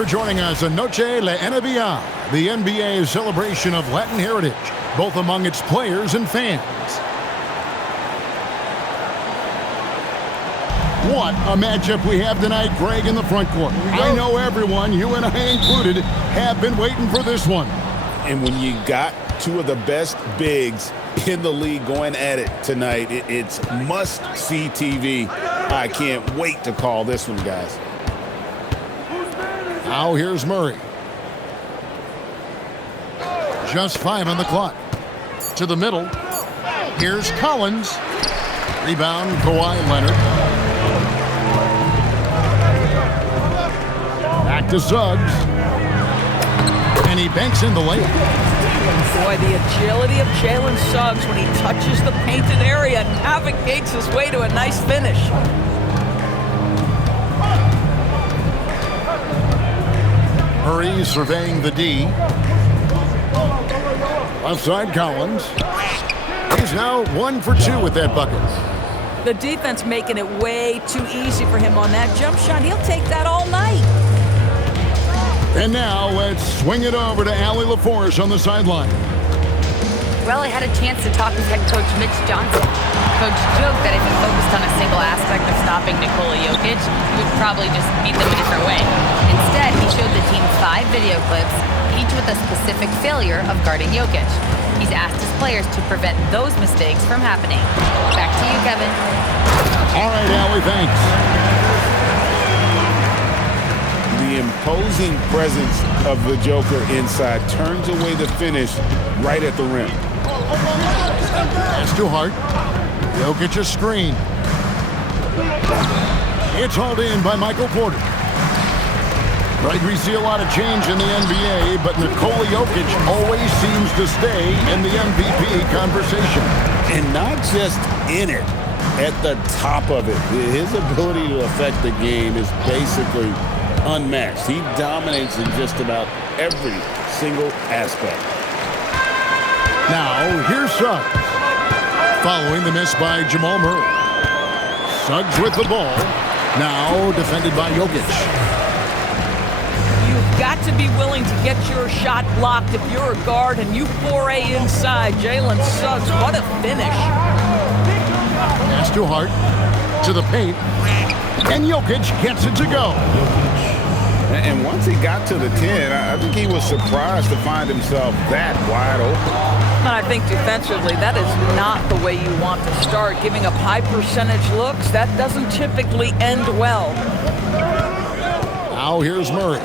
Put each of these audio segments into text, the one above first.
for joining us on Noche La NBA, the NBA celebration of Latin heritage, both among its players and fans. What a matchup we have tonight, Greg, in the front court. I know everyone, you and I included, have been waiting for this one. And when you got two of the best bigs in the league going at it tonight, it's must-see TV. I can't wait to call this one, guys. Now here's Murray. Just 5 on the clock. To the middle. Here's Collins. Rebound, Kawhi Leonard. Back to Suggs. And he banks in the layup. Boy, the agility of Jalen Suggs when he touches the painted area and navigates his way to a nice finish. Murray surveying the D. Left side Collins. He's now 1 for 2 with that bucket. The defense making it way too easy for him on that jump shot. He'll take that all night. And now let's swing it over to Allie LaForce on the sideline. Well, I had a chance to talk with head coach Mitch Johnson. Coach joked that if he focused on a single aspect of stopping Nikola Jokic, he would probably just beat them a different way. Instead, he showed the team 5 video clips, each with a specific failure of guarding Jokic. He's asked his players to prevent those mistakes from happening. Back to you, Kevin. All right, Allie, thanks. The imposing presence of the Joker inside turns away the finish right at the rim. That's too hard. Jokic a screen. It's hauled in by Michael Porter. Right, we see a lot of change in the NBA, but Nikola Jokic always seems to stay in the MVP conversation. And not just in it, at the top of it. His ability to affect the game is basically unmatched. He dominates in just about every single aspect. Now, here's Suggs. Following the miss by Jamal Murray. Suggs with the ball. Now defended by Jokic. You've got to be willing to get your shot blocked if you're a guard and you foray inside. Jalen Suggs, what a finish. Pass to Hart. To the paint. And Jokic gets it to go. And once he got to the 10, I think he was surprised to find himself that wide open. And I think defensively, that is not the way you want to start. Giving up high percentage looks, that doesn't typically end well. Now here's Murray.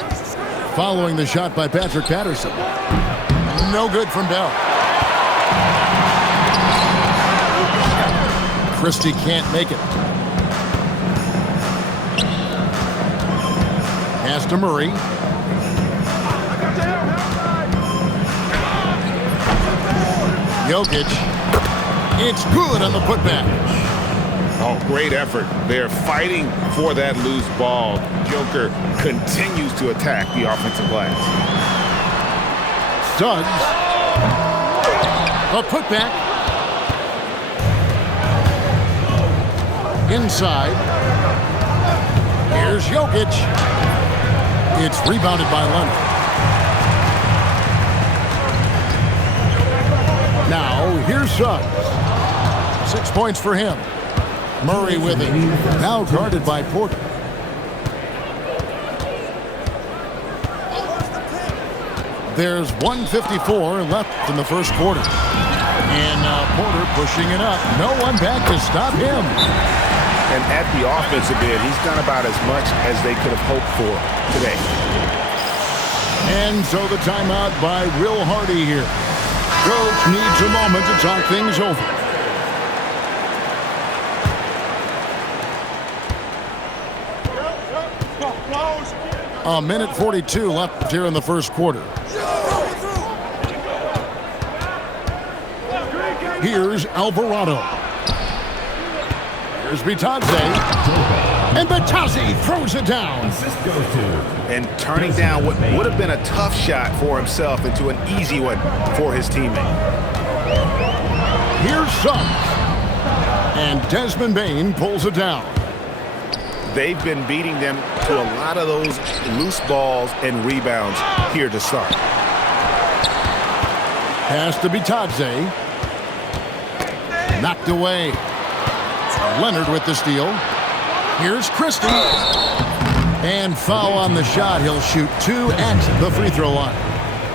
Following the shot by Patrick Patterson. No good from Bell. Christie can't make it. Pass to Murray. Jokic. It's good on the putback. Oh, great effort. They're fighting for that loose ball. Joker continues to attack the offensive glass. Suggs. A putback. Inside. Here's Jokic. It's rebounded by Leonard. Now, here's Suggs. 6 points for him. Murray with it. Now guarded by Porter. There's 1:54 left in the first quarter. And Porter pushing it up. No one back to stop him. And at the offensive end, he's done about as much as they could have hoped for today. And so the timeout by Will Hardy here. Coach needs a moment to talk things over. A minute 42 left here in the first quarter. Here's Alvarado. Here's Bitadze. And Bitadze throws it down. And turning down what would have been a tough shot for himself into an easy one for his teammate. Here's Suggs. And Desmond Bane pulls it down. they've been beating them to a lot of those loose balls and rebounds here to start. Pass to Bitadze. Knocked away. Leonard with the steal. Here's Christie. And foul on the shot. He'll shoot 2 at the free throw line.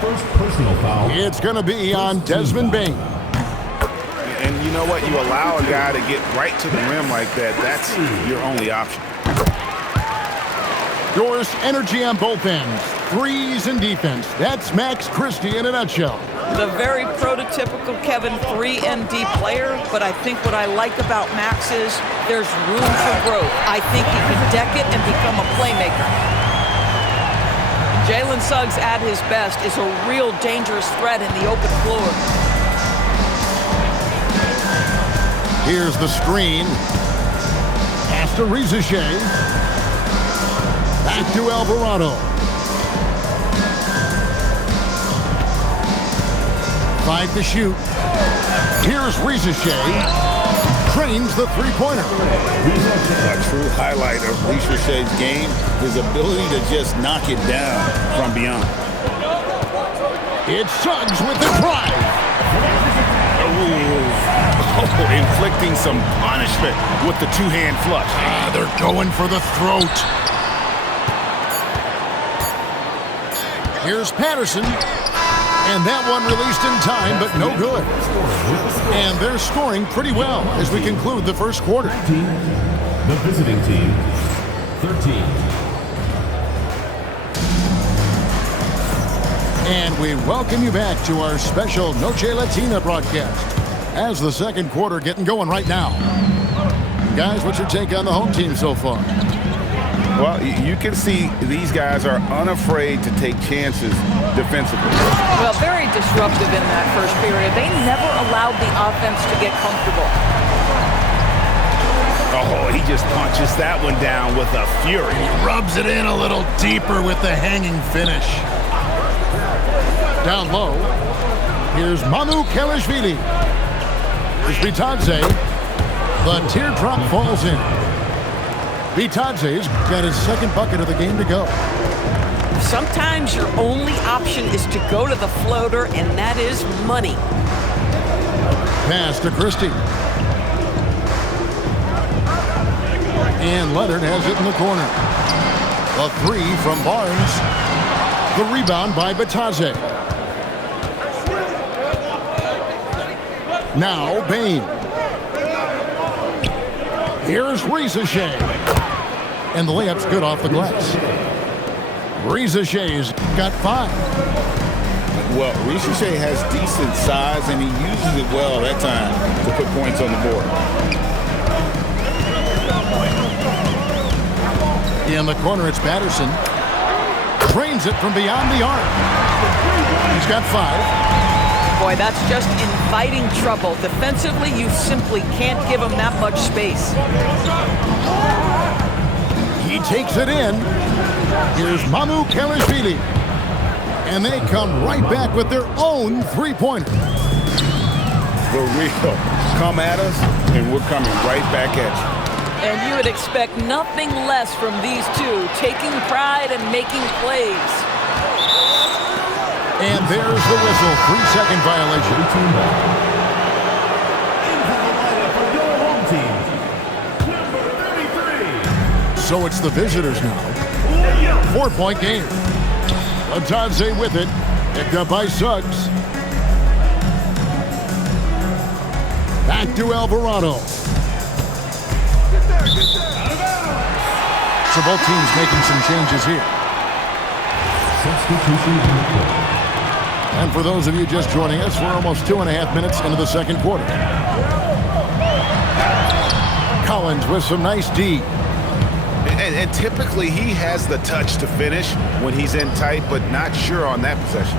First personal foul. It's going to be on Desmond Bane. And you know what? You allow a guy to get right to the rim like that. That's your only option. Yours energy on both ends. Threes and defense. That's Max Christie in a nutshell. The very prototypical Kevin 3-and-D player, but I think what I like about Max is there's room for growth. I think he could deck it and become a playmaker. Jalen Suggs at his best is a real dangerous threat in the open floor. Here's the screen. Pass to Rizachet. Back to Alvarado. 5 to shoot. Here's Rizachet. Trains the three-pointer. A true highlight of Richard's game, his ability to just knock it down from beyond. It's Suggs with the drive. Inflicting some punishment with the two-hand flush. They're going for the throat. Here's Patterson. And that one released in time, but no good. And they're scoring pretty well as we conclude the first quarter. The visiting team, 13. And we welcome you back to our special Noche Latina broadcast as the second quarter getting going right now. Guys, what's your take on the home team so far? Well, you can see these guys are unafraid to take chances defensively. Well, very disruptive in that first period. They never allowed the offense to get comfortable. Oh, he just punches that one down with a fury. He rubs it in a little deeper with the hanging finish. Down low, here's Manu Kelishvili. Here's Bitadze. The teardrop falls in. Bitadze's got his second bucket of the game to go. Sometimes your only option is to go to the floater, and that is money. Pass to Christie. And Leonard has it in the corner. A 3 from Barnes. The rebound by Bitadze. Now Bane. Here's Rizachet. And the layup's good off the glass. Rizachet's got 5. Well, Richard has decent size, and he uses it well that time to put points on the board. In the corner, it's Patterson. Trains it from beyond the arc. He's got 5. Boy, that's just inviting trouble. Defensively, you simply can't give him that much space. He takes it in. Here's Manu Kelishvili. And they come right back with their own three-pointer. The real. Come at us, and we're coming right back at you. And you would expect nothing less from these two, taking pride and making plays. And there's the whistle. 3-second violation. So it's the visitors now. 4-point game. Bitadze with it. Picked up by Suggs. Back to Alvarado. So both teams making some changes here. And for those of you just joining us, we're almost 2.5 minutes into the second quarter. Collins with some nice D. And typically he has the touch to finish when he's in tight, but not sure on that possession.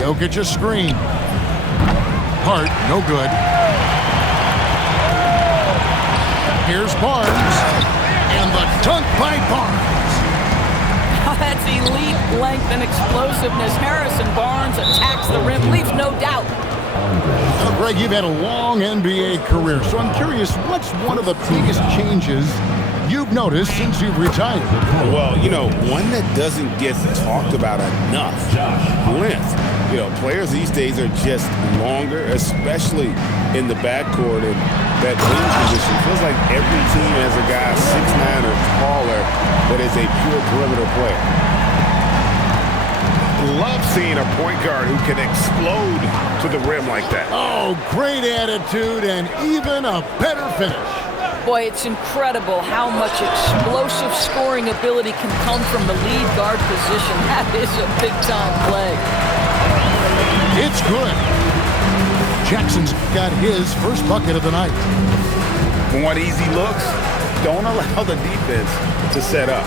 Jokic a screen. Hart, no good. Here's Barnes. And the dunk by Barnes. That's elite length and explosiveness. Harrison Barnes attacks the rim, leaves no doubt. Now, Greg, you've had a long NBA career, so I'm curious, what's one of the biggest changes you've noticed since you've retired? Well, you know, one that doesn't get talked about enough, length. You know, players these days are just longer, especially in the backcourt, and that wing position. Feels like every team has a guy 6'9" or taller that is a pure perimeter player. Love seeing a point guard who can explode to the rim like that. Oh, great attitude and even a better finish. Boy, it's incredible how much explosive scoring ability can come from the lead guard position. That is a big-time play. It's good. Jackson's got his first bucket of the night. Want easy looks? Don't allow the defense to set up.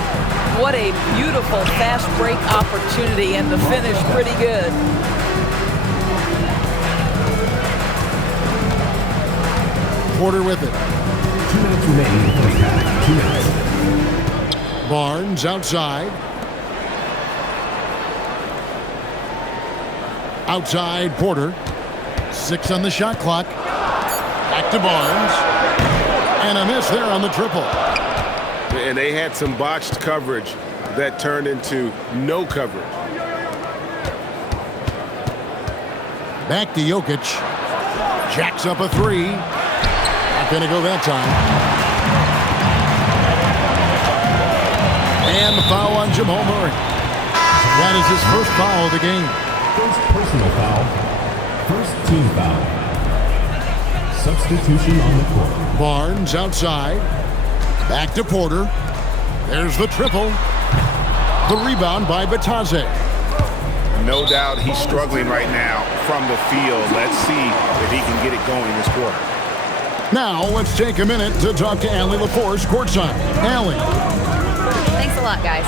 What a beautiful fast break opportunity, and the finish pretty good. Porter with it. 2 minutes remaining in the first half. 2 minutes. Barnes outside. Outside Porter. 6 on the shot clock. Back to Barnes. And a miss there on the triple. And they had some botched coverage that turned into no coverage. Back to Jokic. Jacks up a 3. Not going to go that time. And the foul on Jamal Murray. That is his first foul of the game. First personal foul. First team foul. Substitution on the court. Barnes outside. Back to Porter. There's the triple. The rebound by Batadze. No doubt he's struggling right now from the field. Let's see if he can get it going this quarter. Now, let's take a minute to talk to Allie LaForce courtside. Allie. Thanks a lot, guys.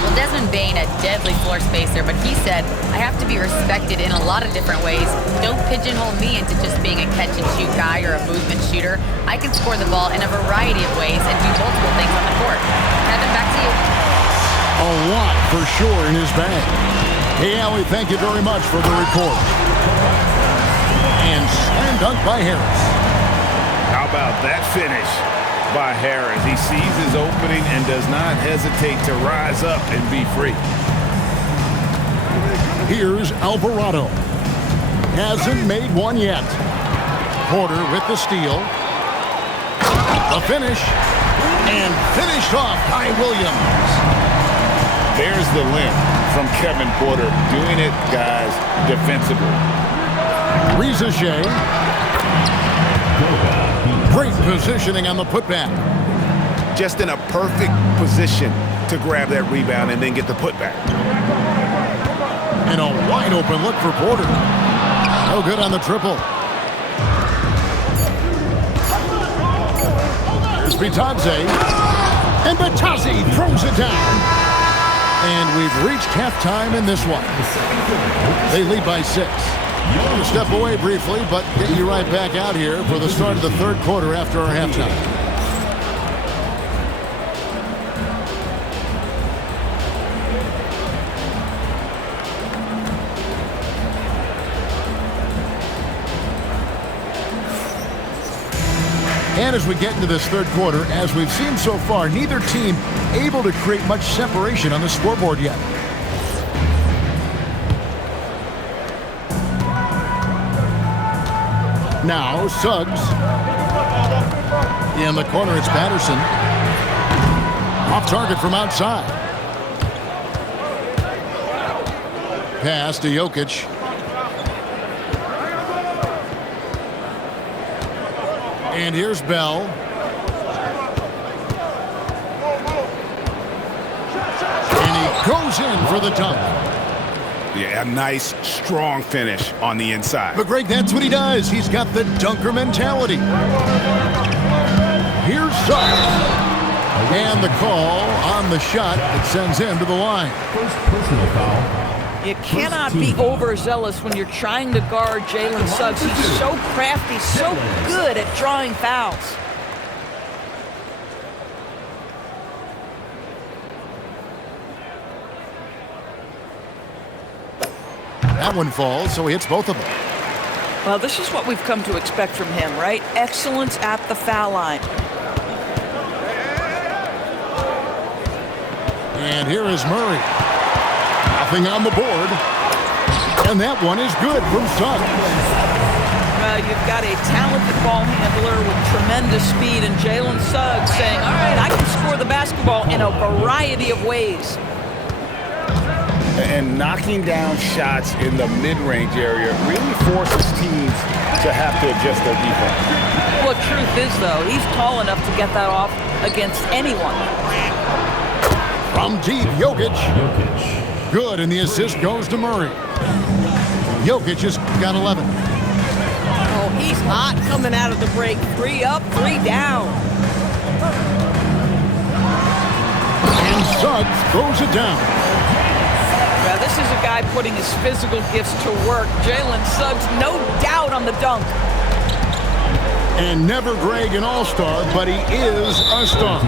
Well, Desmond Bane, a deadly floor spacer, but he said, I have to be respected in a lot of different ways. Don't pigeonhole me into just being a catch-and-shoot guy or a movement shooter. I can score the ball in a variety of ways and do multiple things on the court. Kevin, back to you. A lot for sure in his bag. Hey, Allie, thank you very much for the report. And slam dunk by Harris. How about that finish by Harris? He sees his opening and does not hesitate to rise up and be free. Here's Alvarado. Hasn't made one yet. Porter with the steal. The finish. And finished off by Williams. There's the length from Kevin Porter. Doing it, guys, defensively. Reza Shea. Great positioning on the putback. Just in a perfect position to grab that rebound and then get the putback. And a wide open look for Porter. No good on the triple. Here's Batadze. And Batadze throws it down. And we've reached halftime in this one. They lead by 6. We'll step away briefly, but get you right back out here for the start of the third quarter after our halftime. And as we get into this third quarter, as we've seen so far, neither team able to create much separation on the scoreboard yet. Now, Suggs. In the corner, it's Patterson. Off target from outside. Pass to Jokic. And here's Bell. And he goes in for the dunk. Yeah, a nice, strong finish on the inside. But Greg, that's what he does. He's got the dunker mentality. Here's Suggs. And the call on the shot that sends him to the line. First personal foul. You cannot be overzealous when you're trying to guard Jalen Suggs. He's so crafty, so good at drawing fouls. That one falls, so he hits both of them. Well, this is what we've come to expect from him, right? Excellence at the foul line. And here is Murray. Nothing on the board. And that one is good from Suggs. You've got a talented ball handler with tremendous speed, and Jalen Suggs saying, all right, I can score the basketball in a variety of ways. And knocking down shots in the mid-range area really forces teams to have to adjust their defense. Well, truth is, though, he's tall enough to get that off against anyone. From deep, Jokic. Good, and the assist goes to Murray. Jokic has got 11. Oh, he's hot coming out of the break. 3 up, 3 down. And Suggs throws it down. Now, this is a guy putting his physical gifts to work. Jalen Suggs, no doubt on the dunk. And never Greg an all-star, but he is a star.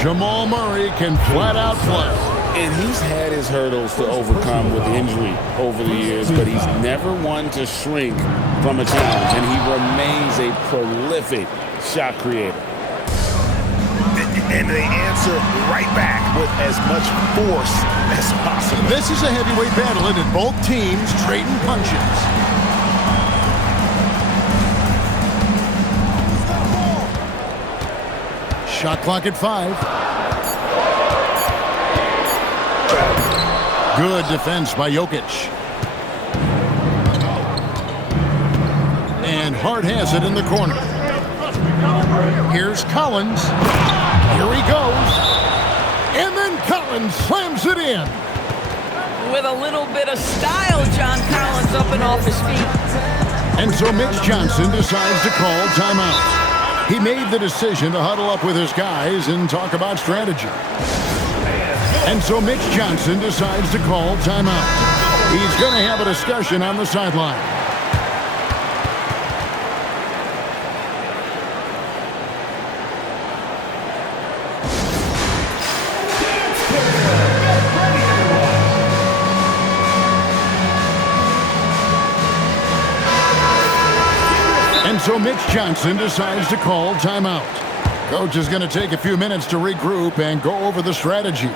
Jamal Murray can flat out play. And he's had his hurdles to overcome with injury over the years, but he's never one to shrink from a challenge, and he remains a prolific shot creator. And they answer right back with as much force as possible. This is a heavyweight battle, and both teams trading punches. Shot clock at 5. Good defense by Jokic. And Hart has it in the corner. Here's Collins. Here he goes. And then Collins slams it in. With a little bit of style, John Collins up and off his feet. And so Mitch Johnson decides to call timeout. He made the decision to huddle up with his guys and talk about strategy. And so Mitch Johnson decides to call timeout. He's going to have a discussion on the sideline. And so Mitch Johnson decides to call timeout. Coach is going to take a few minutes to regroup and go over the strategy.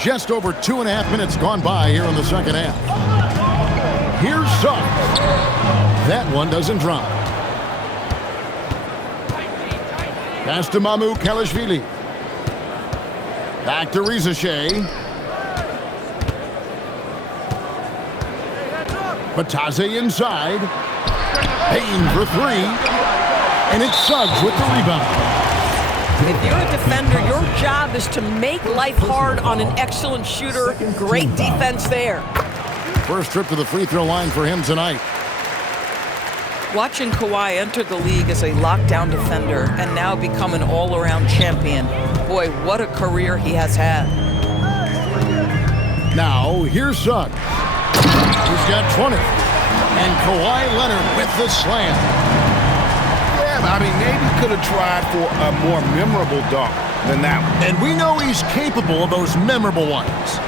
Just over 2.5 minutes gone by here in the second half. Here's Suggs. That one doesn't drop. Pass to Kelishvili. Back to Rizashay. Batadze inside. Payne for 3. And it's Suggs with the rebound. If you're a defender, your job is to make life hard on an excellent shooter. Great defense there. First trip to the free throw line for him tonight. Watching Kawhi enter the league as a lockdown defender and now become an all-around champion. Boy, what a career he has had. Now, here's Suggs. He's got 20. And Kawhi Leonard with the slam. I mean, maybe could have tried for a more memorable dunk than that one. And we know he's capable of those memorable ones.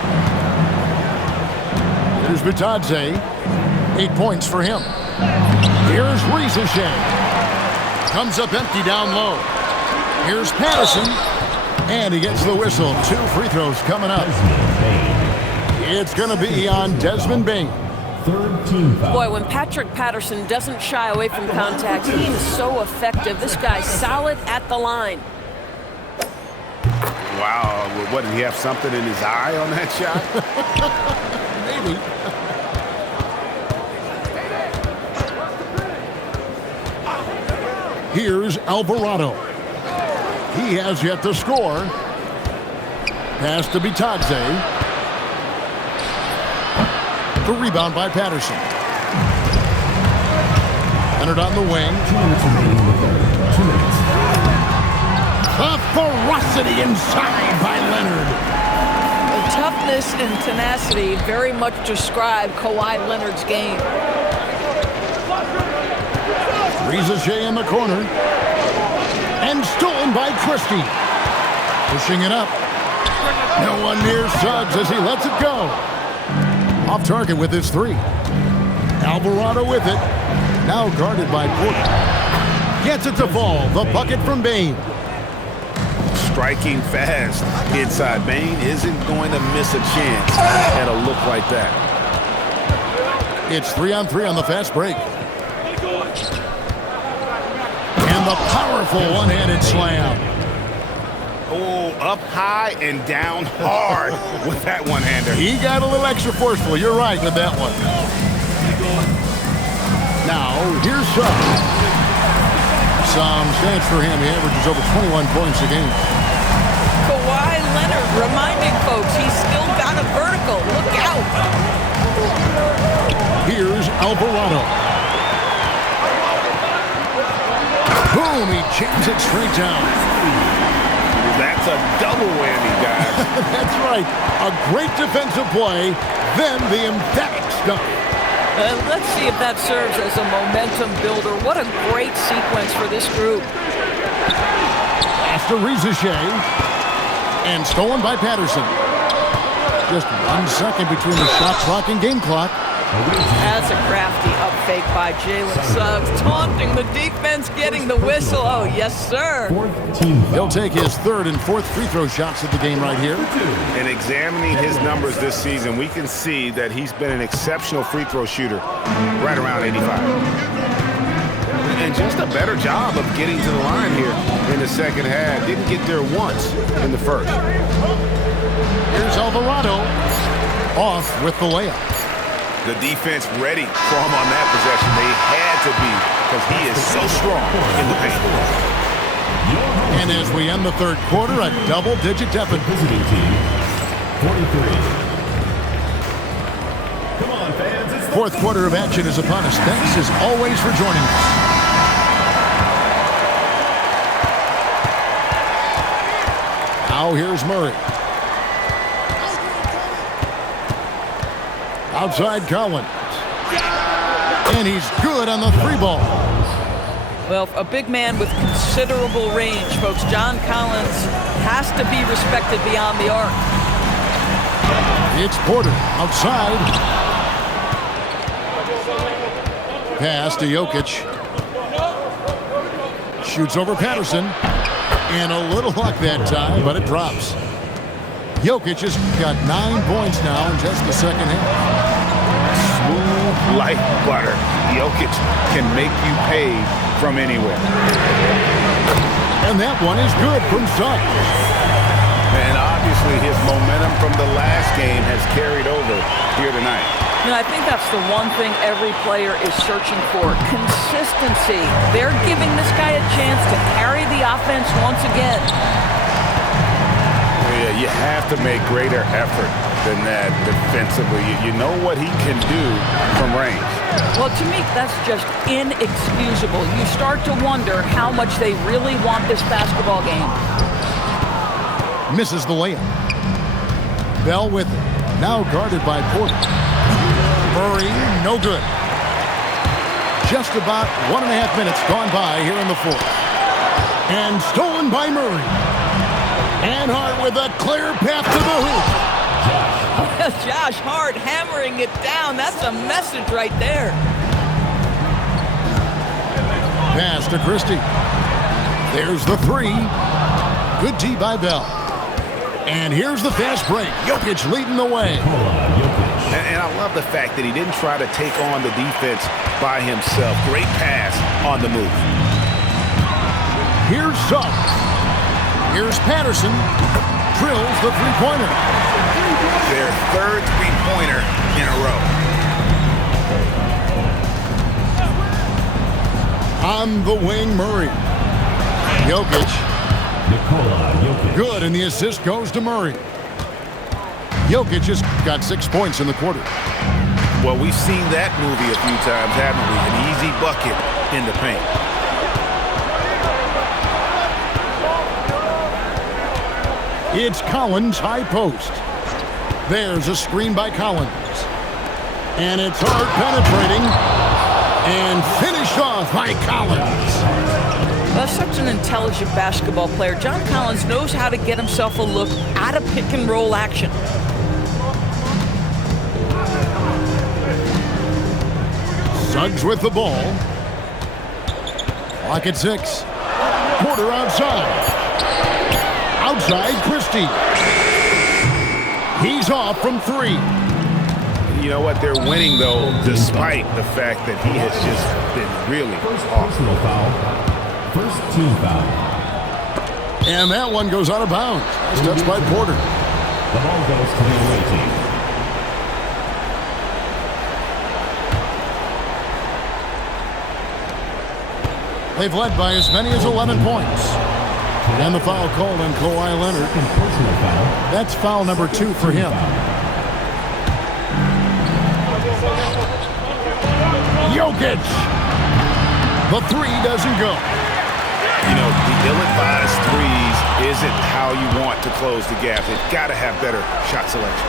Here's Batadze. 8 points for him. Here's Rizashay. Comes up empty down low. Here's Patterson. And he gets the whistle. 2 free throws coming up. It's going to be on Desmond Bane. Third team foul. Boy, when Patrick Patterson doesn't shy away from contact, he is so effective. This guy's solid at the line. Wow, what, did he have something in his eye on that shot? Maybe. Here's Alvarado. He has yet to score. Pass to Batadze. The rebound by Patterson. Leonard on the wing. 2 minutes remaining with 2 minutes. The ferocity inside by Leonard. Toughness and tenacity very much describe Kawhi Leonard's game. Riza in the corner. And stolen by Christie. Pushing it up. No one near Suggs as he lets it go. Off target with his three. Alvarado with it. Now guarded by Porter. Gets it to fall. The bucket from Bane. Striking fast inside. Bane isn't going to miss a chance at a look like that. It's 3-on-3 on the fast break. And the powerful one-handed slam. Oh, up high and down hard with that one-hander. He got a little extra forceful. You're right with that one. Now, here's Suggs. Some stats for him. He averages over 21 points a game. Kawhi Leonard reminding folks he's still got a vertical. Look out. Here's Alvarado. Boom, he jams it straight down. That's a double whammy, guys. That's right. A great defensive play, then the emphatic stuff. Let's see if that serves as a momentum builder. What a great sequence for this group. After Riza and stolen by Patterson. Just 1 second between the shot clock and game clock. That's a crafty up fake by Jalen Suggs, taunting the defense, getting the whistle. Oh, yes, sir. He'll take his third and fourth free throw shots of the game right here. In examining his numbers this season, we can see that he's been an exceptional free throw shooter, right around 85. And just a better job of getting to the line here in the second half. Didn't get there once in the first. Here's Alvarado off with the layup. The defense ready for him on that possession. They had to be because he is so strong in the paint. And as we end the third quarter, a double-digit deficit. Visiting team, 43. Come on, fans. Fourth quarter of action is upon us. Thanks as always for joining us. Now here's Murray. Outside Collins. And he's good on the three ball. Well, a big man with considerable range, folks. John Collins has to be respected beyond the arc. It's Porter outside. Pass to Jokic. Shoots over Patterson. And a little luck that time, but it drops. Jokic has got 9 points now in just the second half. Smooth like butter. Jokic can make you pay from anywhere. And that one is good from Suggs. And obviously his momentum from the last game has carried over here tonight. You know, I think that's the one thing every player is searching for. Consistency. They're giving this guy a chance to carry the offense once again. Yeah, you have to make greater effort than that defensively. You know what he can do from range. Well, to me, that's just inexcusable. You start to wonder how much they really want this basketball game. Misses the layup. Bell with it. Now guarded by Porter. Murray, no good. Just about 1.5 minutes gone by here in the fourth. And stolen by Murray. And Hart with a clear path to the hoop. Josh Hart hammering it down. That's a message right there. Pass to Christie. There's the three. Good D by Bell. And here's the fast break. Jokic leading the way. And I love the fact that he didn't try to take on the defense by himself. Great pass on the move. Here's Suggs. Here's Patterson. Drills the three-pointer. Their third three-pointer in a row. On the wing, Murray. Jokic. Good, and the assist goes to Murray. Jokic just got 6 points in the quarter. Well, we've seen that movie a few times, haven't we? An easy bucket in the paint. It's Collins high post. There's a screen by Collins. And it's hard penetrating. And finished off by Collins. That's such an intelligent basketball player. John Collins knows how to get himself a look out of pick and roll action. Suggs with the ball. Clock at 6. Porter outside. Outside, Christie. He's off from 3. You know what? They're winning, though, despite the fact that he has just been really off. Personal foul. First team foul. And that one goes out of bounds. Nice touch by Porter. The ball goes to the away team. They've led by as many as 11 points. And the foul called on Kawhi Leonard. Personal foul. That's foul number 2 for him. Jokic. The 3 doesn't go. You know, the ill-advised threes isn't how you want to close the gap. They've got to have better shot selection.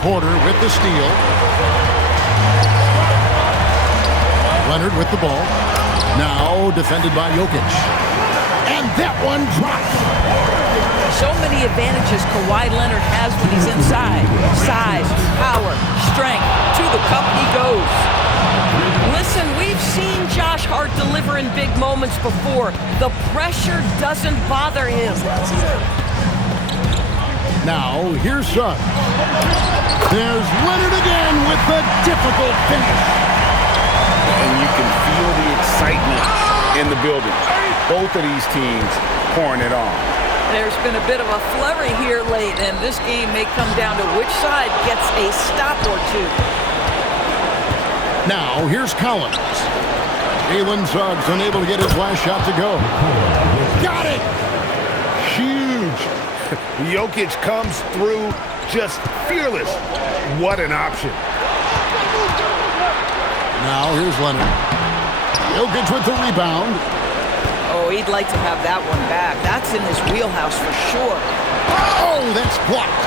Porter with the steal. Leonard with the ball. Now defended by Jokic. And that one dropped. So many advantages Kawhi Leonard has when he's inside. Size, power, strength. To the cup he goes. Listen, we've seen Josh Hart deliver in big moments before. The pressure doesn't bother him. Now, here's Suggs. There's Leonard again with the difficult finish. And you can feel the excitement in the building. Both of these teams pouring it on. There's been a bit of a flurry here late, and this game may come down to which side gets a stop or two. Now, here's Collins. Jalen Suggs unable to get his last shot to go. Got it! Huge. Jokic comes through just fearless. What an option. Now, here's Leonard. Jokic with the rebound. Oh, he'd like to have that one back. That's in his wheelhouse for sure. Oh, that's blocked.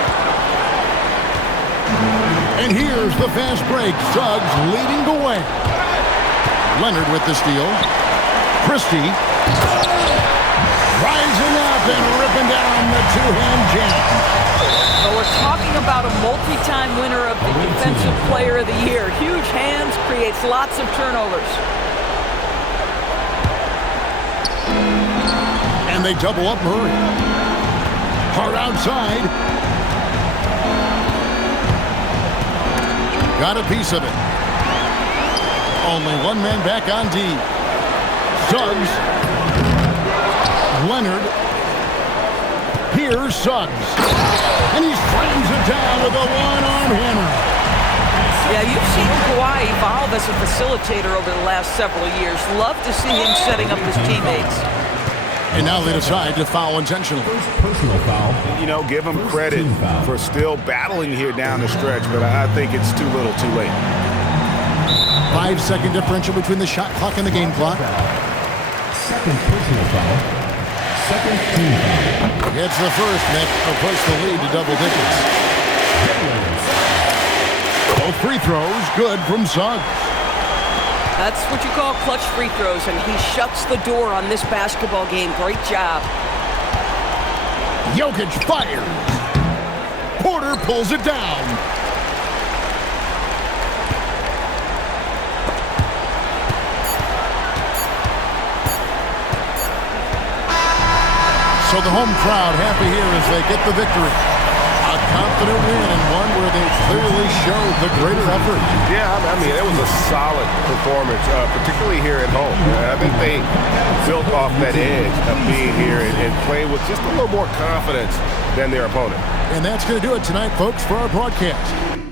And here's the fast break. Suggs leading the way. Leonard with the steal. Christie rising up and ripping down the two-hand jam. So we're talking about a multi-time winner of the Defensive Player of the Year. Huge hands, creates lots of turnovers. And they double up Murray. Hart outside. Got a piece of it. Only one man back on D. Suggs. Leonard. Here's Suggs. And he slams it down with a one-arm hammer. Yeah, you've seen Kawhi evolve as a facilitator over the last several years. Love to see him setting up his teammates. And now they decide to foul intentionally. Personal foul. You know, give him credit for still battling here down the stretch, but I think it's too little too late. 5-second differential between the shot clock and the game clock. Second personal foul. Second team foul. It's the first that will push the lead to double digits. Both free throws good from Suggs. That's what you call clutch free throws, and he shuts the door on this basketball game. Great job. Jokic fires. Porter pulls it down. So the home crowd happy here as they get the victory. A confident win and one where they clearly showed the greater effort. Yeah, I mean, it was a solid performance, particularly here at home. I think they built off that edge of being here and playing with just a little more confidence than their opponent. And that's going to do it tonight, folks, for our broadcast.